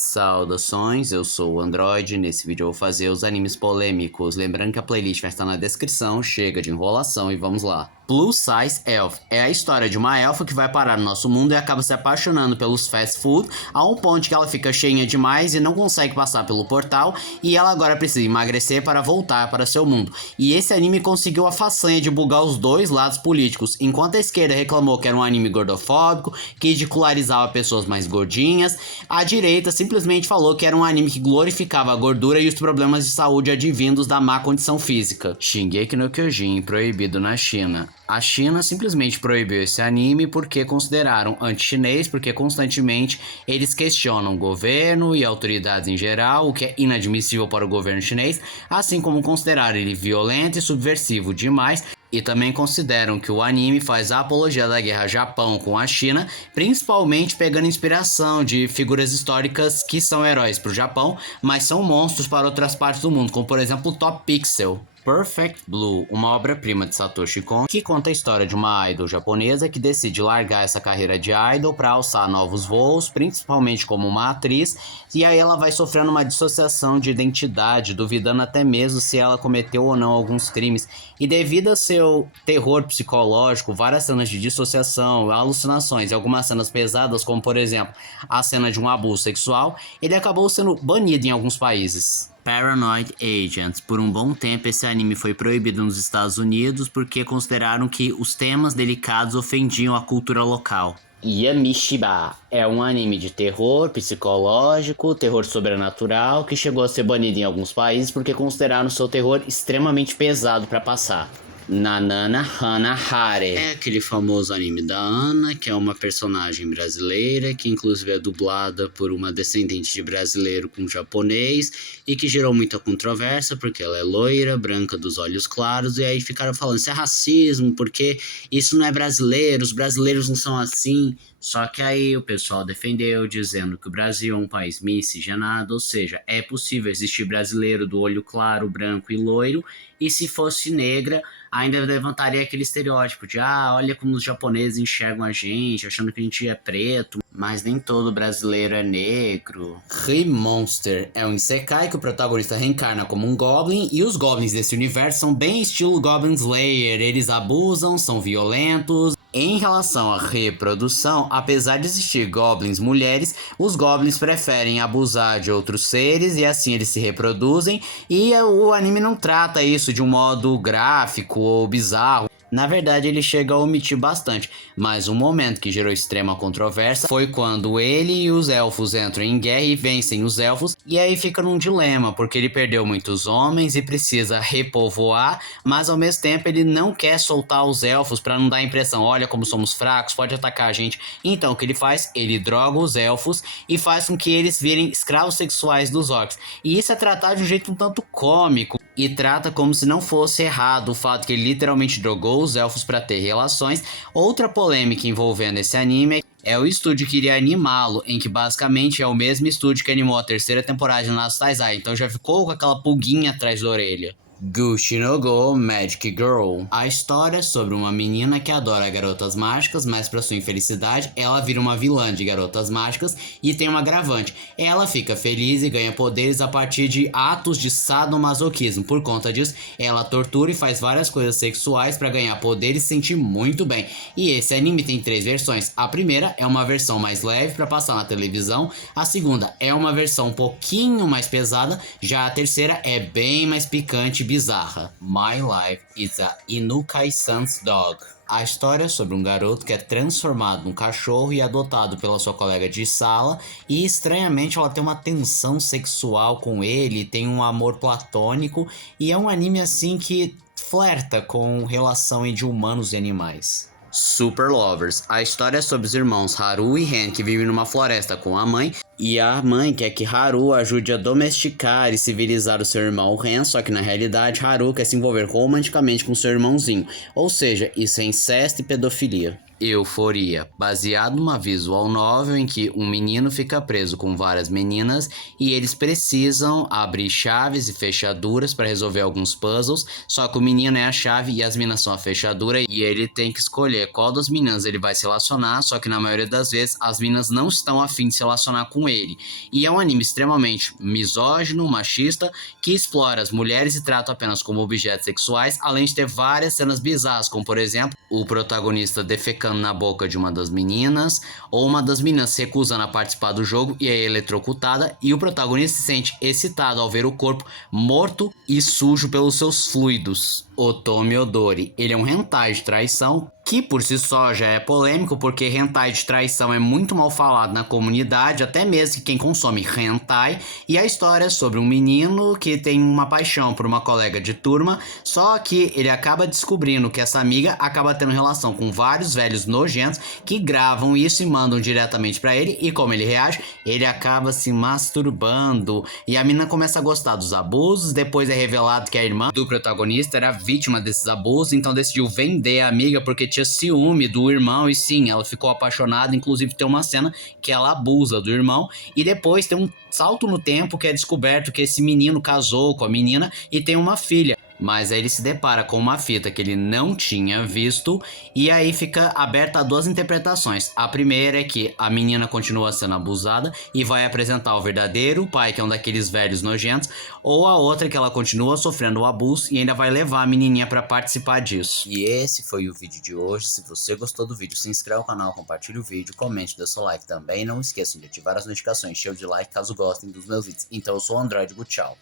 Saudações, eu sou o Android, nesse vídeo eu vou fazer os animes polêmicos, lembrando que a playlist vai estar na descrição, chega de enrolação e vamos lá. Plus Size Elf é a história de uma elfa que vai parar no nosso mundo e acaba se apaixonando pelos fast food, a um ponto que ela fica cheinha demais e não consegue passar pelo portal, e ela agora precisa emagrecer para voltar para seu mundo. E esse anime conseguiu a façanha de bugar os dois lados políticos, enquanto a esquerda reclamou que era um anime gordofóbico, que ridicularizava pessoas mais gordinhas, a direita simplesmente falou que era um anime que glorificava a gordura e os problemas de saúde advindos da má condição física. Shingeki no Kyojin, proibido na China. A China simplesmente proibiu esse anime porque consideraram anti-chinês, porque constantemente eles questionam o governo e autoridades em geral, o que é inadmissível para o governo chinês, assim como consideraram ele violento e subversivo demais. E também consideram que o anime faz a apologia da guerra Japão com a China, principalmente pegando inspiração de figuras históricas que são heróis para o Japão, mas são monstros para outras partes do mundo, como por exemplo o Top Pixel. Perfect Blue, uma obra-prima de Satoshi Kon, que conta a história de uma idol japonesa que decide largar essa carreira de idol para alçar novos voos, principalmente como uma atriz, e aí ela vai sofrendo uma dissociação de identidade, duvidando até mesmo se ela cometeu ou não alguns crimes, e devido a seu terror psicológico, várias cenas de dissociação, alucinações e algumas cenas pesadas, como por exemplo a cena de um abuso sexual, ele acabou sendo banido em alguns países. Paranoid Agents. Por um bom tempo esse anime foi proibido nos Estados Unidos porque consideraram que os temas delicados ofendiam a cultura local. Yamishiba é um anime de terror psicológico, terror sobrenatural, que chegou a ser banido em alguns países porque consideraram seu terror extremamente pesado para passar. Nanana Hana Hare é aquele famoso anime da Ana, que é uma personagem brasileira, que inclusive é dublada por uma descendente de brasileiro com japonês, e que gerou muita controvérsia, porque ela é loira, branca, dos olhos claros, e aí ficaram falando, isso é racismo, porque isso não é brasileiro, os brasileiros não são assim. Só que aí o pessoal defendeu, dizendo que o Brasil é um país miscigenado, ou seja, é possível existir brasileiro do olho claro, branco e loiro, e se fosse negra, ainda levantaria aquele estereótipo de olha como os japoneses enxergam a gente, achando que a gente é preto, mas nem todo brasileiro é negro. Monster é um isekai que o protagonista reencarna como um goblin, e os goblins desse universo são bem estilo Goblin Slayer, eles abusam, são violentos. Em relação à reprodução, apesar de existir goblins mulheres, os goblins preferem abusar de outros seres e assim eles se reproduzem, e o anime não trata isso de um modo gráfico ou bizarro. Na verdade, ele chega a omitir bastante, mas um momento que gerou extrema controvérsia foi quando ele e os elfos entram em guerra e vencem os elfos, e aí fica num dilema, porque ele perdeu muitos homens e precisa repovoar, mas ao mesmo tempo ele não quer soltar os elfos para não dar a impressão, olha como somos fracos, pode atacar a gente. Então o que ele faz? Ele droga os elfos e faz com que eles virem escravos sexuais dos orcs, e isso é tratado de um jeito um tanto cômico, e trata como se não fosse errado o fato que ele literalmente drogou os elfos para ter relações. Outra polêmica envolvendo esse anime é o estúdio que iria animá-lo, em que basicamente é o mesmo estúdio que animou a terceira temporada de Nanatsu Taizai, então já ficou com aquela pulguinha atrás da orelha. Gushi no Go Magic Girl. A história é sobre uma menina que adora garotas mágicas, mas para sua infelicidade, ela vira uma vilã de garotas mágicas e tem um agravante. Ela fica feliz e ganha poderes a partir de atos de sadomasoquismo. Por conta disso, ela tortura e faz várias coisas sexuais para ganhar poderes e se sentir muito bem. E esse anime tem 3 versões. A primeira é uma versão mais leve para passar na televisão. A segunda é uma versão um pouquinho mais pesada. Já a terceira é bem mais picante, bizarra. My Life is a Inukai-san's Dog. A história é sobre um garoto que é transformado num cachorro e adotado pela sua colega de sala, e estranhamente ela tem uma tensão sexual com ele, tem um amor platônico, e é um anime assim que flerta com relação entre humanos e animais. Super Lovers. A história é sobre os irmãos Haru e Ren, que vivem numa floresta com a mãe, e a mãe quer que Haru ajude a domesticar e civilizar o seu irmão Ren, só que na realidade Haru quer se envolver romanticamente com seu irmãozinho, ou seja, isso é incesto e pedofilia. Euforia, baseado numa visual novel em que um menino fica preso com várias meninas e eles precisam abrir chaves e fechaduras para resolver alguns puzzles, só que o menino é a chave e as meninas são a fechadura e ele tem que escolher qual das meninas ele vai se relacionar, só que na maioria das vezes as meninas não estão a fim de se relacionar com ele. E é um anime extremamente misógino, machista, que explora as mulheres e trata apenas como objetos sexuais, além de ter várias cenas bizarras, como por exemplo, o protagonista defecando na boca de uma das meninas, ou uma das meninas se recusando a participar do jogo e é eletrocutada, e o protagonista se sente excitado ao ver o corpo morto e sujo pelos seus fluidos. Otomi Odori, ele é um hentai de traição, que por si só já é polêmico, porque hentai de traição é muito mal falado na comunidade, até mesmo que quem consome hentai, e a história é sobre um menino que tem uma paixão por uma colega de turma, só que ele acaba descobrindo que essa amiga acaba tendo relação com vários velhos nojentos que gravam isso e mandam diretamente pra ele, e como ele reage, ele acaba se masturbando, e a menina começa a gostar dos abusos. Depois é revelado que a irmã do protagonista era vítima desses abusos, então decidiu vender a amiga porque tinha ciúme do irmão, e sim, ela ficou apaixonada. Inclusive tem uma cena que ela abusa do irmão, e depois tem um salto no tempo que é descoberto que esse menino casou com a menina e tem uma filha. Mas aí ele se depara com uma fita que ele não tinha visto, e aí fica aberta a duas interpretações. A primeira é que a menina continua sendo abusada e vai apresentar o verdadeiro pai, que é um daqueles velhos nojentos, ou a outra é que ela continua sofrendo o abuso e ainda vai levar a menininha pra participar disso. E esse foi o vídeo de hoje. Se você gostou do vídeo, se inscreve no canal, compartilhe o vídeo, comente, dê seu like também. Não esqueçam de ativar as notificações, cheio de like caso gostem dos meus vídeos. Então eu sou o Android, tchau.